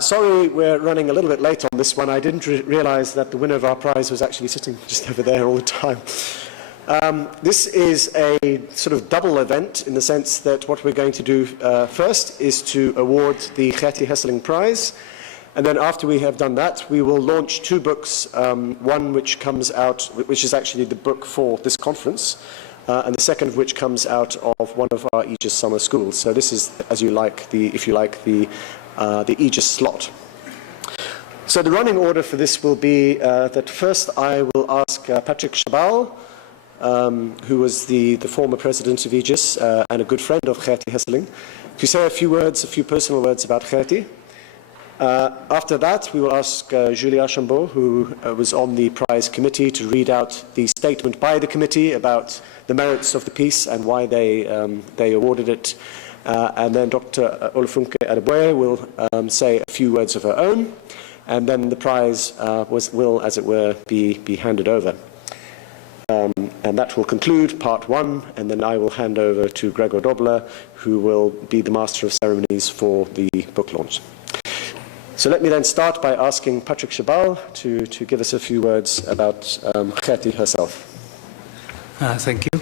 Sorry we're running a little bit late on this one. I didn't realize that the winner of our prize was actually sitting just over there all the time. This is a sort of double event in the sense that what we're going to do first is to award the Gerti Hesseling Prize. And then after we have done that, we will launch two books, one which comes out, which is actually the book for this conference, and the second of which comes out of one of our ECAS summer schools. So this is, as you like, if you like, the ECAS slot. So the running order for this will be that first I will ask Patrick Chabal, who was the former president of ECAS and a good friend of Gerti Hesseling, to say a few personal words about Gerti. After that, we will ask Julie Archambault, who was on the prize committee, to read out the statement by the committee about the merits of the piece and why they awarded it. And then Dr. Olufunke Adeboye will say a few words of her own, and then the prize will, as it were, be handed over. And that will conclude part one, and then I will hand over to Gregor Dobler, who will be the master of ceremonies for the book launch. So let me then start by asking Patrick Chabal to give us a few words about Gerti herself. Thank you.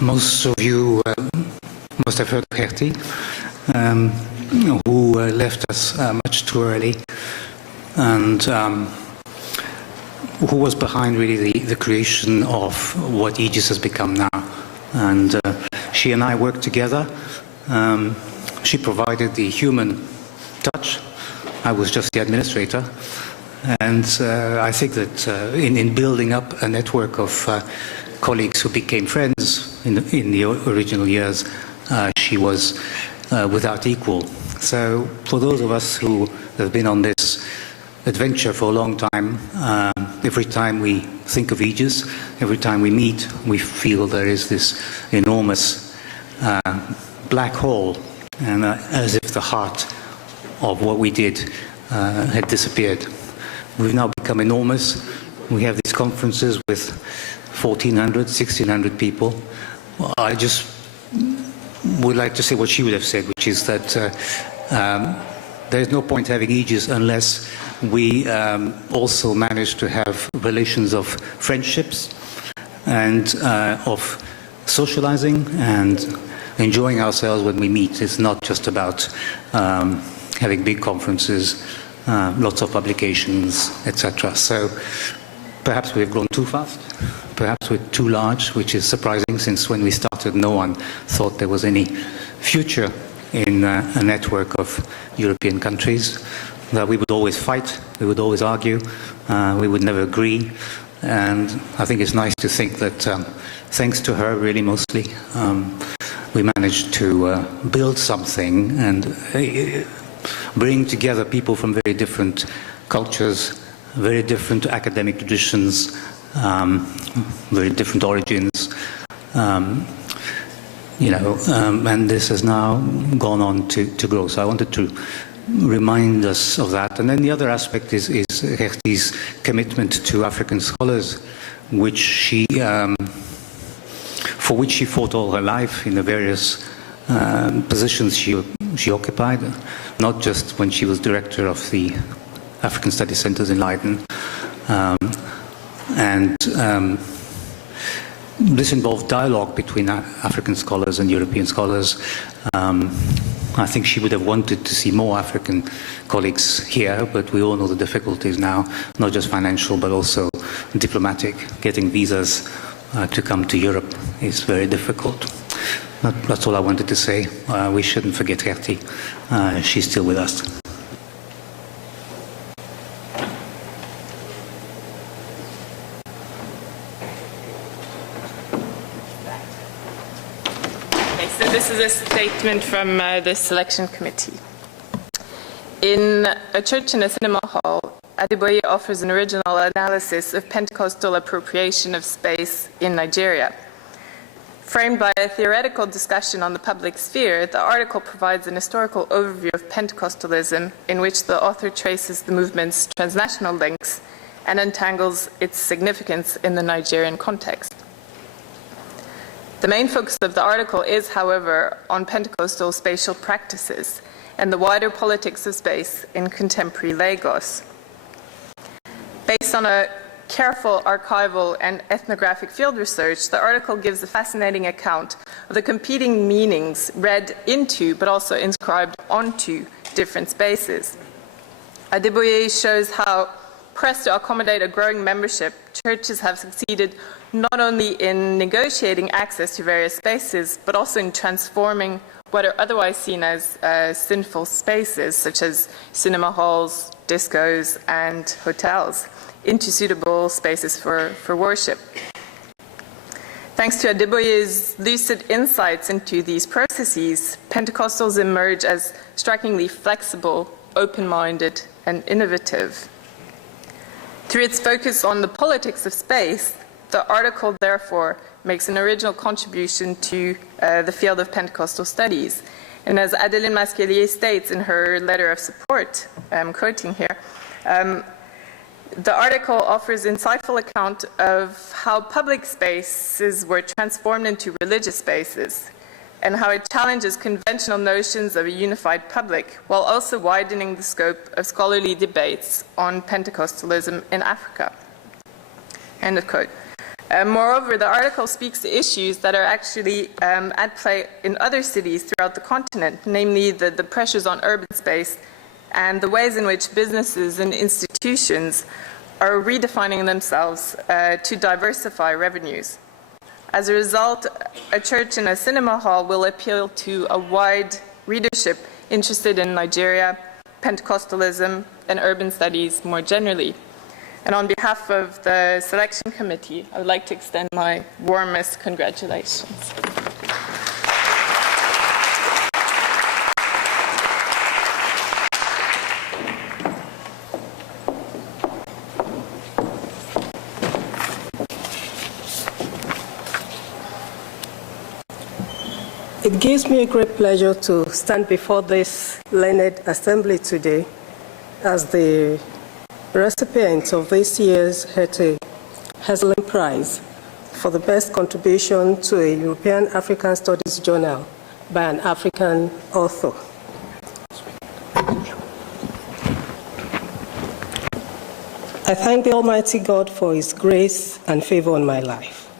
Most of you must have heard of Gerti, who left us much too early, and who was behind really the creation of what ECAS has become now. And she and I worked together. She provided the human touch. I was just the administrator. And I think that in building up a network of colleagues who became friends in the original years, she was without equal. So for those of us who have been on this adventure for a long time, every time we think of ECAS, every time we meet, we feel there is this enormous black hole, and as if the heart of what we did had disappeared. We've now become enormous. We have these conferences with 1,400, 1,600 people. I just would like to say what she would have said, which is that there is no point having ECAS unless we also manage to have relations of friendships and of socializing and enjoying ourselves when we meet. It's not just about having big conferences, lots of publications, etc. So perhaps we've grown too fast, perhaps we're too large, which is surprising since when we started no one thought there was any future in a network of European countries. That we would always fight, we would always argue, we would never agree, and I think it's nice to think that thanks to her really mostly, we managed to build something and bring together people from very different cultures, very different academic traditions, very different origins, and this has now gone on to grow. So I wanted to remind us of that. And then the other aspect is Gerti's commitment to African scholars, which for which she fought all her life in the various positions she occupied, not just when she was director of the African Study Centers in Leiden. This involved dialogue between African scholars and European scholars. I think she would have wanted to see more African colleagues here, but we all know the difficulties now, not just financial, but also diplomatic. Getting visas to come to Europe is very difficult. That's all I wanted to say. We shouldn't forget Gerti. She's still with us. This is a statement from the selection committee. In A Church in a Cinema Hall, Adeboye offers an original analysis of Pentecostal appropriation of space in Nigeria. Framed by a theoretical discussion on the public sphere, the article provides an historical overview of Pentecostalism in which the author traces the movement's transnational links and untangles its significance in the Nigerian context. The main focus of the article is, however, on Pentecostal spatial practices and the wider politics of space in contemporary Lagos. Based on a careful archival and ethnographic field research, the article gives a fascinating account of the competing meanings read into but also inscribed onto different spaces. Adeboye shows how, pressed to accommodate a growing membership, churches have succeeded not only in negotiating access to various spaces, but also in transforming what are otherwise seen as sinful spaces, such as cinema halls, discos, and hotels, into suitable spaces for worship. Thanks to Adeboye's lucid insights into these processes, Pentecostals emerge as strikingly flexible, open-minded, and innovative. Through its focus on the politics of space, the article therefore makes an original contribution to the field of Pentecostal studies. And as Adeline Masquelier states in her letter of support, I'm quoting here, the article offers insightful account of how public spaces were transformed into religious spaces, and how it challenges conventional notions of a unified public, while also widening the scope of scholarly debates on Pentecostalism in Africa. End of quote. Moreover, the article speaks to issues that are actually at play in other cities throughout the continent, namely the pressures on urban space and the ways in which businesses and institutions are redefining themselves to diversify revenues. As a result, a church and a cinema hall will appeal to a wide readership interested in Nigeria, Pentecostalism, and urban studies more generally. And on behalf of the selection committee, I would like to extend my warmest congratulations. It gives me a great pleasure to stand before this learned assembly today as the recipient of this year's Gerti Hesseling Prize for the best contribution to a European African Studies journal by an African author. I thank the Almighty God for His grace and favor on my life.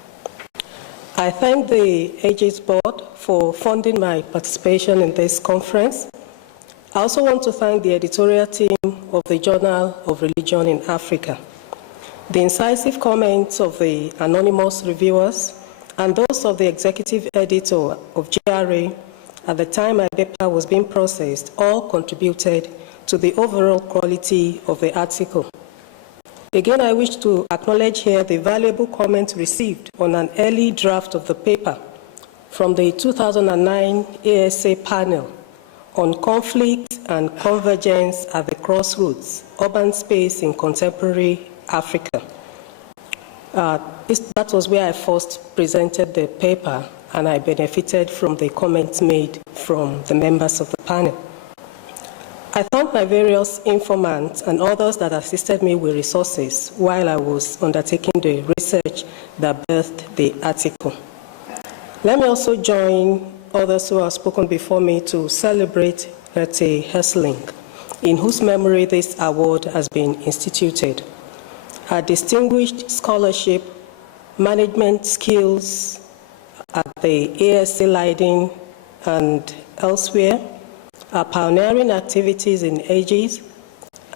I thank the AG's board for funding my participation in this conference. I also want to thank the editorial team of the Journal of Religion in Africa, the incisive comments of the anonymous reviewers, and those of the executive editor of GRA at the time my paper was being processed all contributed to the overall quality of the article. Again, I wish to acknowledge here the valuable comments received on an early draft of the paper from the 2009 ASA panel on conflict and convergence at the crossroads, urban space in contemporary Africa. That was where I first presented the paper, and I benefited from the comments made from the members of the panel. I thank my various informants and others that assisted me with resources while I was undertaking the research that birthed the article. Let me also join others who have spoken before me to celebrate Gerti Hesseling, in whose memory this award has been instituted. Her distinguished scholarship, management skills at the ASA Leiden and elsewhere, her pioneering activities in ages,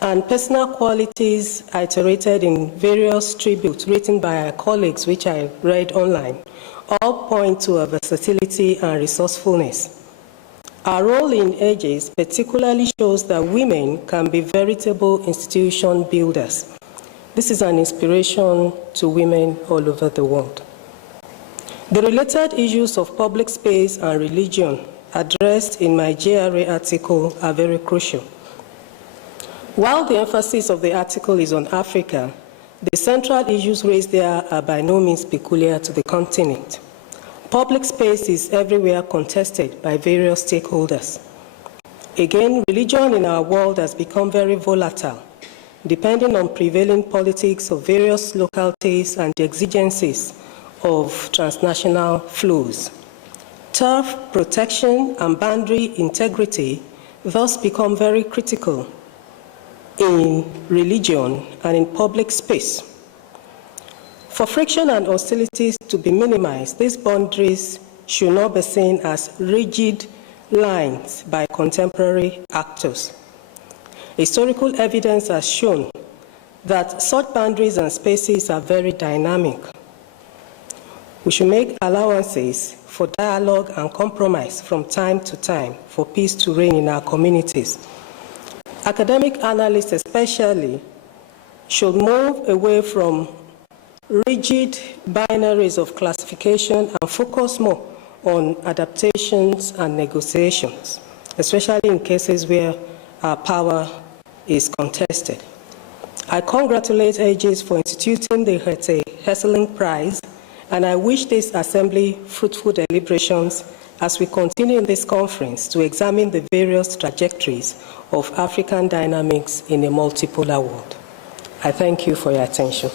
and personal qualities iterated in various tributes written by her colleagues, which I read online, all point to her versatility and resourcefulness. Our role in ages particularly shows that women can be veritable institution builders. This is an inspiration to women all over the world. The related issues of public space and religion addressed in my GRA article are very crucial. While the emphasis of the article is on Africa, the central issues raised there are by no means peculiar to the continent. Public space is everywhere contested by various stakeholders. Again, religion in our world has become very volatile, depending on prevailing politics of various localities and the exigencies of transnational flows. Turf protection and boundary integrity thus become very critical in religion and in public space. For friction and hostilities to be minimized, these boundaries should not be seen as rigid lines by contemporary actors. Historical evidence has shown that such boundaries and spaces are very dynamic. We should make allowances for dialogue and compromise from time to time for peace to reign in our communities. Academic analysts especially should move away from rigid binaries of classification and focus more on adaptations and negotiations, especially in cases where our power is contested. I congratulate AGs for instituting the Gerti Hesseling Prize, and I wish this assembly fruitful deliberations as we continue in this conference to examine the various trajectories of African dynamics in a multipolar world. I thank you for your attention.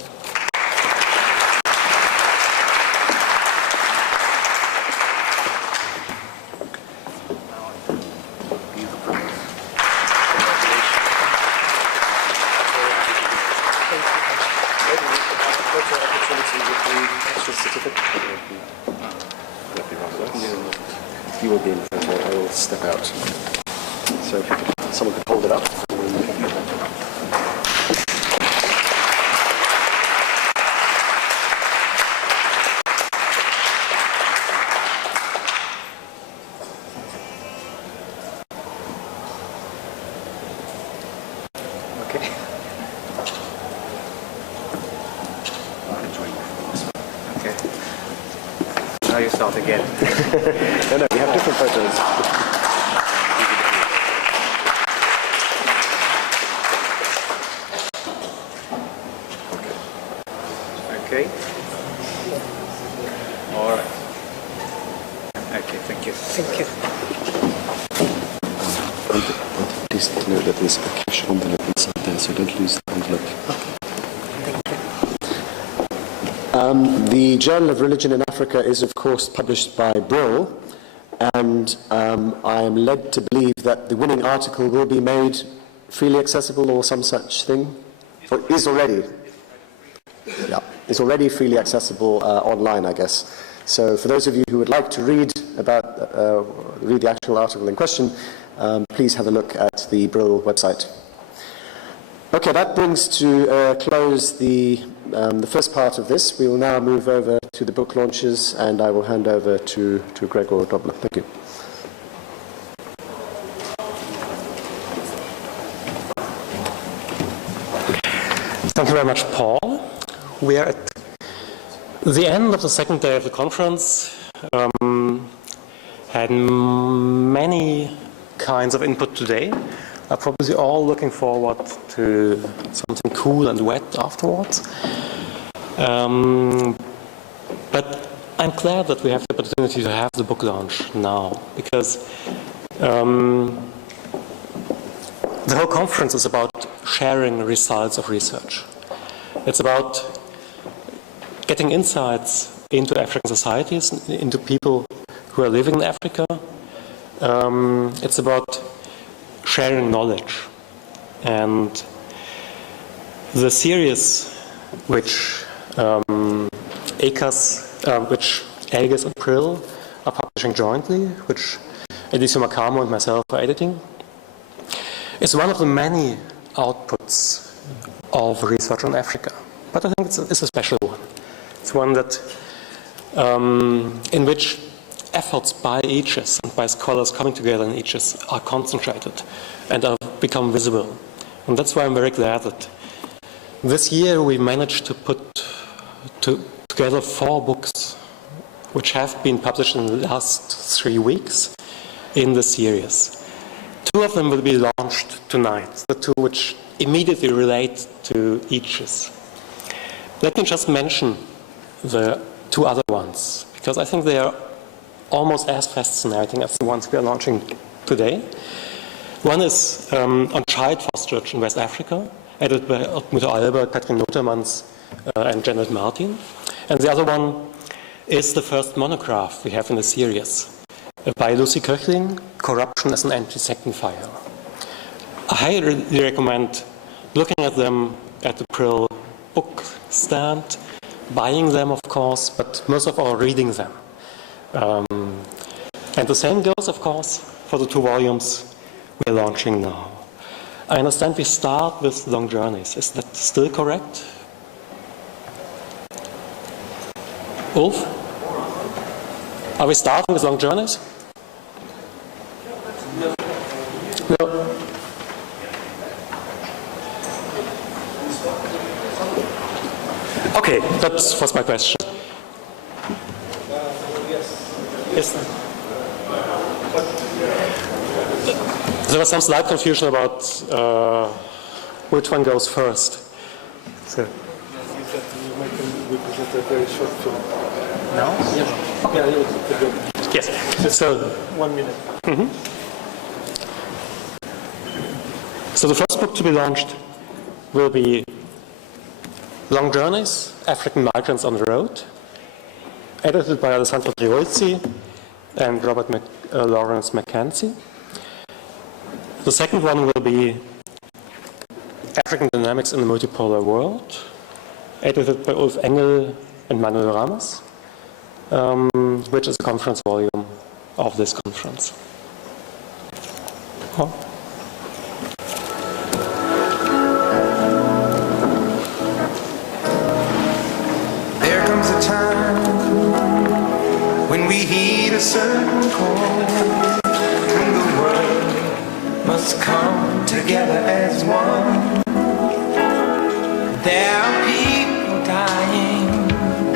You will be in front, I will step out. So if someone could hold it up. Okay. Okay. Now you start again. No, we have different photos. Okay. All right. Okay, thank you. Thank you. Please note that there's a cash envelope inside there, so don't lose the envelope. The Journal of Religion in Africa is, of course, published by Brill, and I am led to believe that the winning article will be made freely accessible or some such thing. Or is already. Yeah, it's already freely accessible online, I guess. So for those of you who would like to read the actual article in question, please have a look at the Brill website. Okay, that brings to close the first part of this. We will now move over to the book launches, and I will hand over to Gregor Dobler. Thank you. Thank you very much, Paul. We are at the end of the second day of the conference. Had many kinds of input today. Are probably all looking forward to something cool and wet afterwards. But I'm glad that we have the opportunity to have the book launch now, because the whole conference is about sharing results of research. It's about getting insights into African societies, into people who are living in Africa. It's about sharing knowledge. And the series which ECAS, which EGAS and Brill are publishing jointly, which Edicio Macamo and myself are editing, is one of the many outputs of research on Africa. But I think it's a special one. It's one that, in which efforts by ECAS and by scholars coming together in ECAS are concentrated and have become visible. And that's why I'm very glad that this year we managed to put together 4 books which have been published in the last 3 weeks in the series. 2 of them will be launched tonight, the 2 which immediately relate to ECAS. Let me just mention the 2 other ones, because I think they are almost as fascinating as the ones we are launching today. One is on child fosterage in West Africa, edited by Mutter Albert, Katrin Notermans, and Janet Martin. And the other one is the first monograph we have in the series, by Lucy Köchling, Corruption as an Anti-Second Fire. I highly recommend looking at them at the Brill book stand, buying them, of course, but most of all, reading them. And the same goes, of course, for the 2 volumes we're launching now. I understand we start with Long Journeys. Is that still correct? Ulf? Are we starting with Long Journeys? No. Okay, that was my question. Yes. There was some slight confusion about which one goes first. So. You said we present a very short film. No? Yeah. Yes. So 1 minute. Mm-hmm. So the first book to be launched will be Long Journeys, African Migrants on the Road, edited by Alessandro Triulzi and Lawrence McKenzie. The second one will be African Dynamics in the Multipolar World, edited by Engel and Manuel Ramos, which is a conference volume of this conference. Oh. There comes a time when we heed a certain call, and the world must come together as one. There are people dying.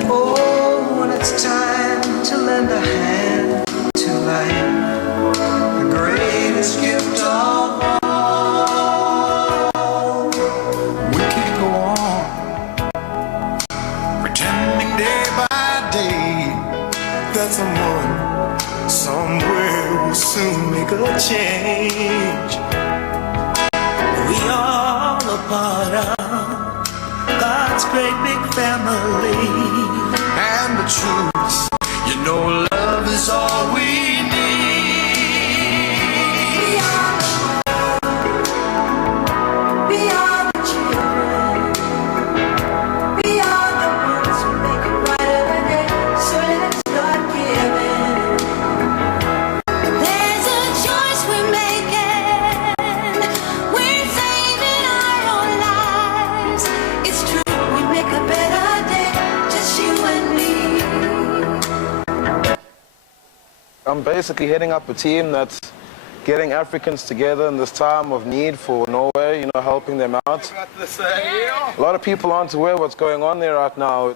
Oh, when it's time to lend a hand to life, the greatest gift of all. We can't go on pretending day by day that someone somewhere will soon make a change. We are a part of God's great big family, and the truth, you know, love is all we need. We are the children. We are the ones who make it right every day. So let's start giving. There's a choice we're making. We're saving our own lives. It's true, we make a better day, just you and me. I'm basically heading up a team that's getting Africans together in this time of need for Norway, you know, helping them out. A lot of people aren't aware what's going on there right now.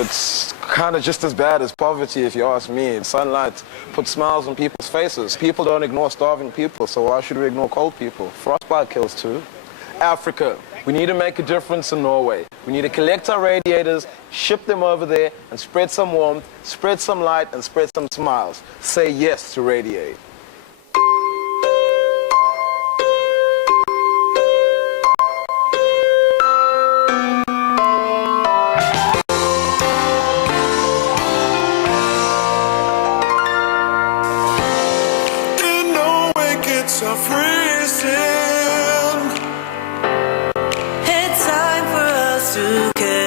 It's kind of just as bad as poverty, if you ask me. Sunlight puts smiles on people's faces. People don't ignore starving people, so why should we ignore cold people? Frostbite kills too. Africa, we need to make a difference in Norway. We need to collect our radiators, ship them over there, and spread some warmth, spread some light, and spread some smiles. Say yes to Radiate. In Norway gets a freezing. It's time for us to care.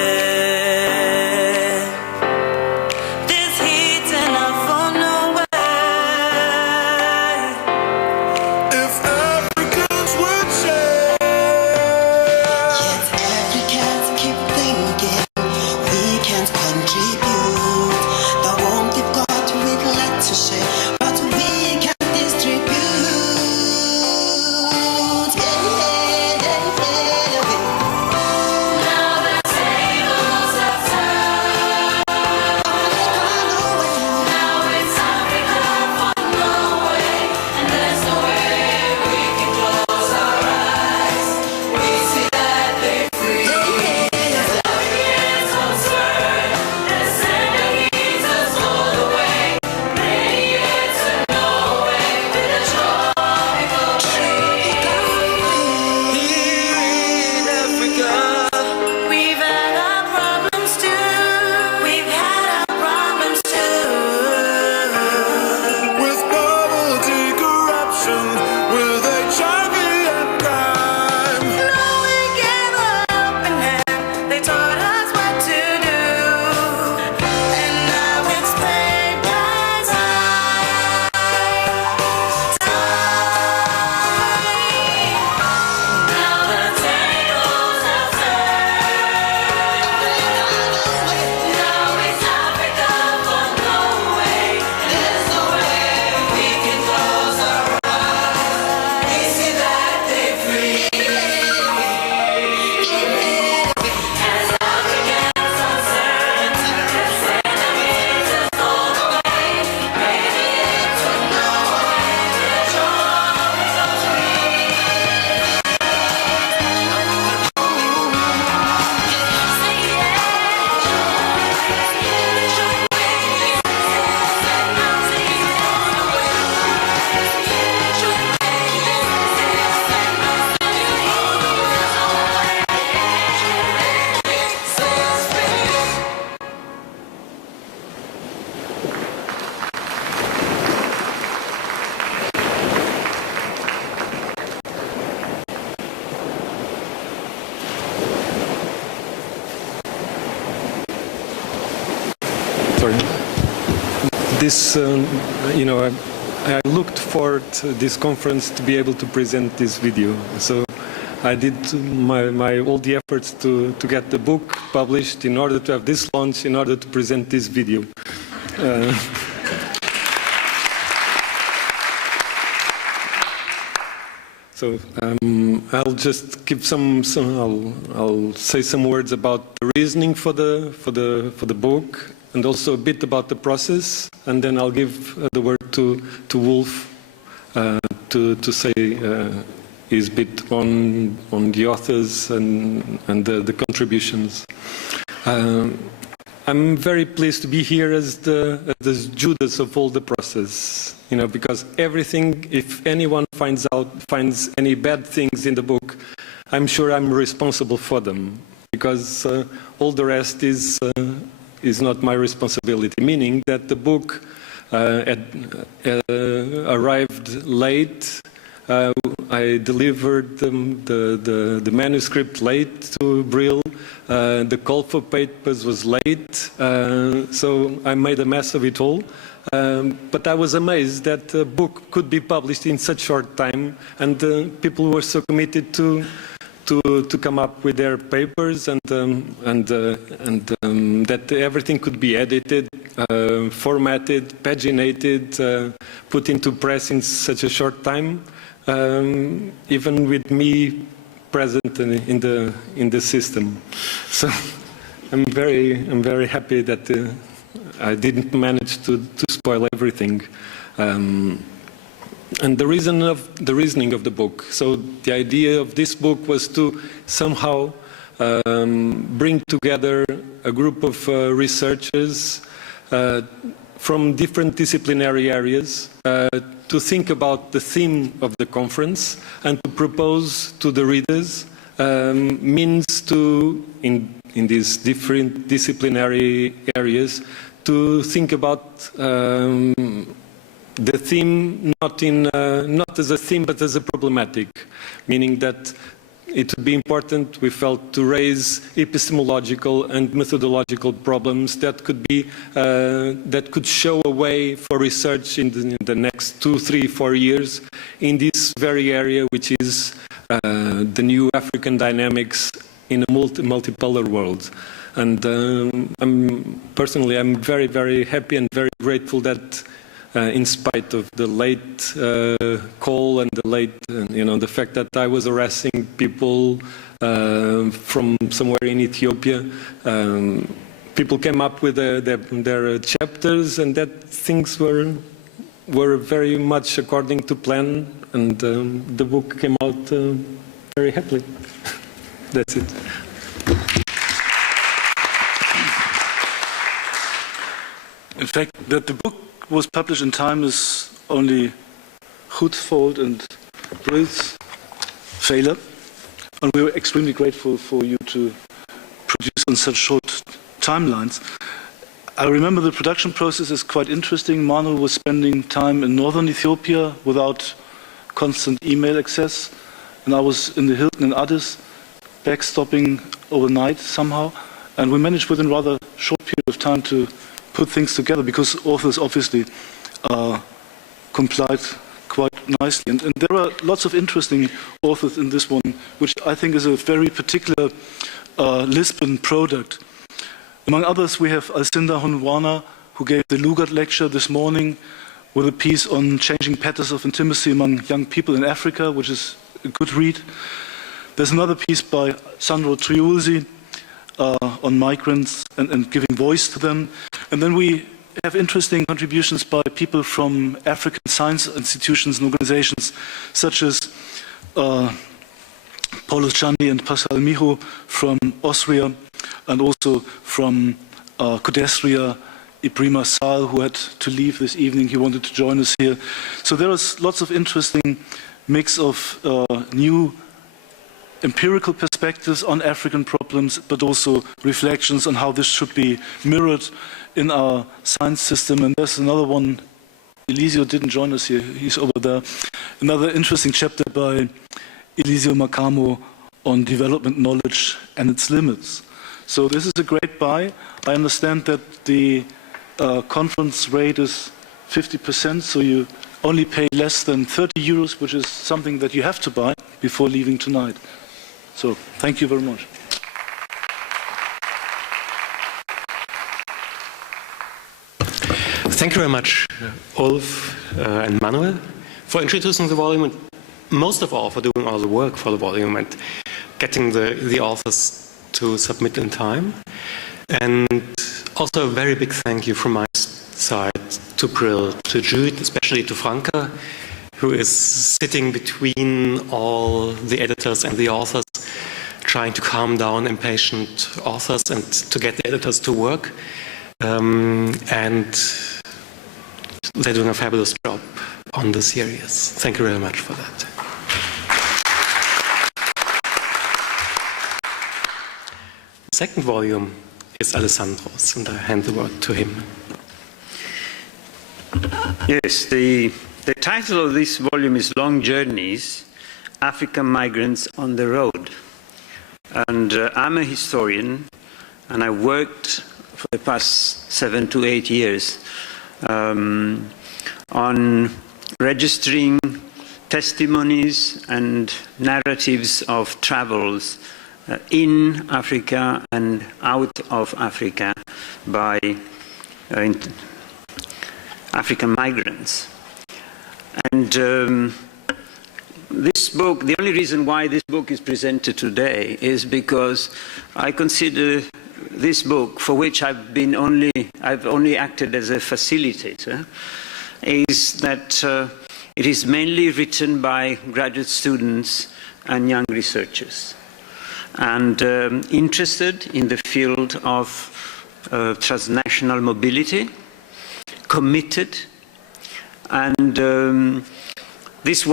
This heat's enough for Norway. If Africans would say, yes, Africans keep thinking we can't contribute. The warmth they've got we'd like to share, but we can't distribute. this, you know, I looked forward to this conference to be able to present this video. So I did all the efforts to get the book published in order to have this launch, in order to present this video. So I'll just give I'll say some words about the reasoning for the book, and also a bit about the process, and then I'll give the word to Wolf to say his bit on the authors and the contributions. I'm very pleased to be here as the Judas of all the process, you know, because everything, if anyone finds any bad things in the book, I'm sure I'm responsible for them, because all the rest is not my responsibility, meaning that the book arrived late. I delivered the manuscript late to Brill. The call for papers was late, so I made a mess of it all. But I was amazed that a book could be published in such short time, and people were so committed to come up with their papers, and that everything could be edited, formatted, paginated, put into press in such a short time, even with me present in the system. So I'm very happy that I didn't manage to spoil everything. And the reasoning of the book. So the idea of this book was to somehow bring together a group of researchers from different disciplinary areas to think about the theme of the conference and to propose to the readers means to, in these different disciplinary areas, to think about the theme not as a theme but as a problematic, meaning that it would be important, we felt, to raise epistemological and methodological problems that could show a way for research in the next 2, 3, 4 years in this very area, which is the new African dynamics in a multipolar world. And I'm very, very happy and very grateful that in spite of the late call and the late, the fact that I was harassing people from somewhere in Ethiopia, people came up with their chapters, and that things were very much according to plan, and the book came out very happily. That's it. In fact, that the book was published in time is only Goed's fault and Brill's failure. And we were extremely grateful for you to produce on such short timelines. I remember the production process is quite interesting. Manuel was spending time in northern Ethiopia without constant email access. And I was in the Hilton in Addis, backstopping overnight somehow. And we managed within a rather short period of time to put things together, because authors obviously complied quite nicely. And there are lots of interesting authors in this one, which I think is a very particular Lisbon product. Among others, we have Alessandro, who gave the Lugard lecture this morning with a piece on changing patterns of intimacy among young people in Africa, which is a good read. There's another piece by Alessandro Triulzi on migrants and giving voice to them. And then we have interesting contributions by people from African science institutions and organizations, such as Paulo Chandi and Pascal Miho from Austria, and also from Codestria, Ibrima Sal, who had to leave this evening. He wanted to join us here. So there is lots of interesting mix of new empirical perspectives on African problems, but also reflections on how this should be mirrored in our science system. And there's another one, Eliseo didn't join us here, he's over there. Another interesting chapter by Eliseo Macamo on development knowledge and its limits. So this is a great buy. I understand that the conference rate is 50%, so you only pay less than 30 euros, which is something that you have to buy before leaving tonight. So thank you very much. Thank you very much, Ulf and Manuel, for introducing the volume, and most of all for doing all the work for the volume and getting the authors to submit in time. And also a very big thank you from my side to Brill, to Jude, especially to Franca, who is sitting between all the editors and the authors, trying to calm down impatient authors and to get the editors to work. And they're doing a fabulous job on the series. Thank you very much for that. The second volume is Alessandro's, and I hand the word to him. Yes, the title of this volume is Long Journeys, African Migrants on the Road. And I'm a historian, and I worked for the past 7 to 8 years on registering testimonies and narratives of travels in Africa and out of Africa by African migrants. And this book, the only reason why this book is presented today is because I consider this book, for which I've only acted as a facilitator, is that it is mainly written by graduate students and young researchers, and interested in the field of transnational mobility, committed, and this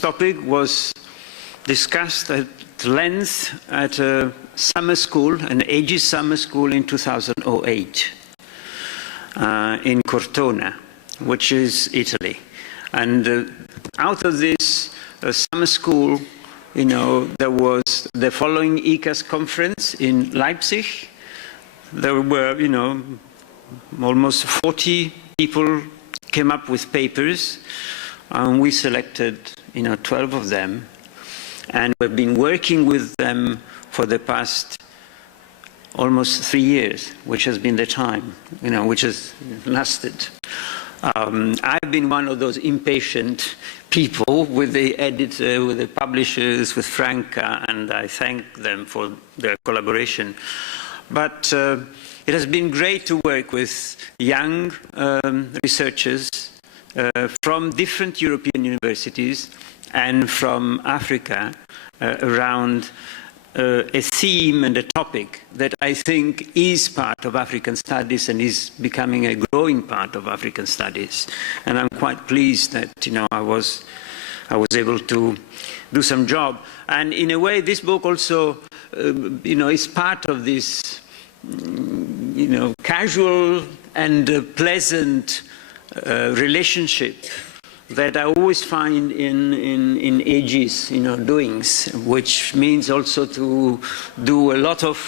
topic was discussed at length at a summer school, an ECAS summer school in 2008 in Cortona, which is Italy. And out of this summer school, there was the following ECAS conference in Leipzig. There were, almost 40 people came up with papers, and we selected, 12 of them. And we've been working with them for the past almost 3 years, which has been the time, which has lasted. I've been one of those impatient people with the editor, with the publishers, with Franca, and I thank them for their collaboration. But it has been great to work with young researchers from different European universities and from Africa around a theme and a topic that I think is part of African studies and is becoming a growing part of African studies. And I'm quite pleased that, I was able to do some job. And in a way, this book also, is part of this, casual and pleasant relationship that I always find in ECAS, doings, which means also to do a lot of,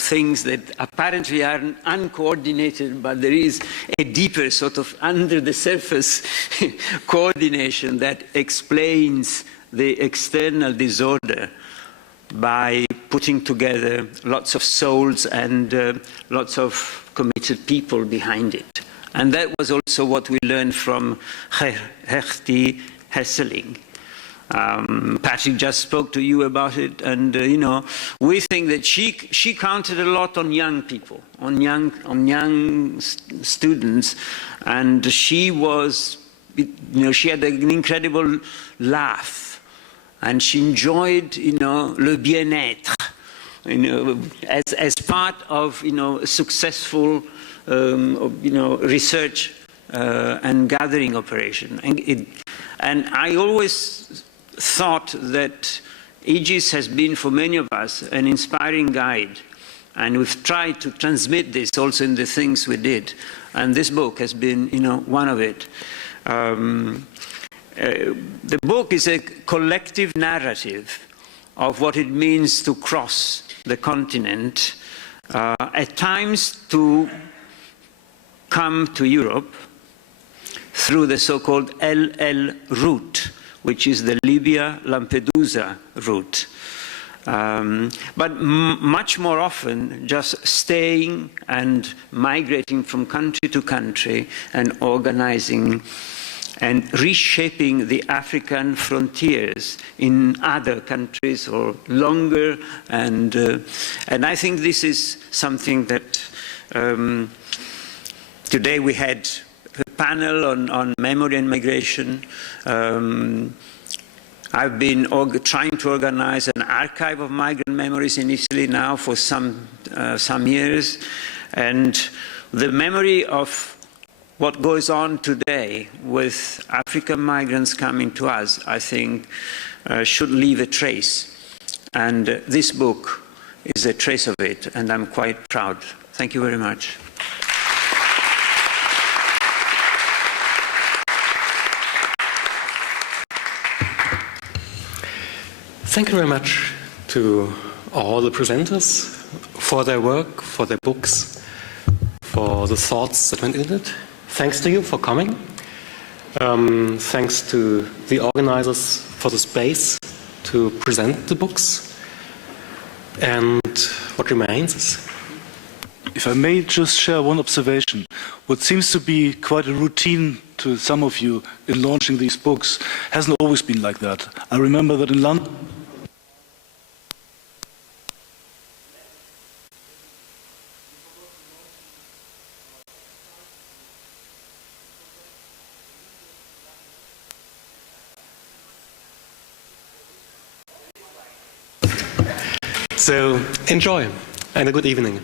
things that apparently are uncoordinated, but there is a deeper sort of under the surface coordination that explains the external disorder by putting together lots of souls and lots of committed people behind it. And that was also what we learned from Gerti Hesseling. Patrick just spoke to you about it, and we think that she counted a lot on young people, on young students, and she was, she had an incredible laugh, and she enjoyed, le bien-être, as part of, a successful research and gathering operation. And I always thought that ECAS has been, for many of us, an inspiring guide. And we've tried to transmit this also in the things we did. And this book has been, one of it. The book is a collective narrative of what it means to cross the continent at times to come to Europe through the so-called LL route, which is the Libya-Lampedusa route. But much more often just staying and migrating from country to country and organizing and reshaping the African frontiers in other countries or longer. And I think this is something that today we had a panel on memory and migration. I've been trying to organize an archive of migrant memories in Italy now for some years. And the memory of what goes on today with African migrants coming to us, I think, should leave a trace. And this book is a trace of it, and I'm quite proud. Thank you very much. Thank you very much to all the presenters for their work, for their books, for the thoughts that went into it. Thanks to you for coming. Thanks to the organizers for the space to present the books. And what remains is... If I may just share one observation, what seems to be quite a routine to some of you in launching these books hasn't always been like that. I remember that in London, so enjoy and a good evening.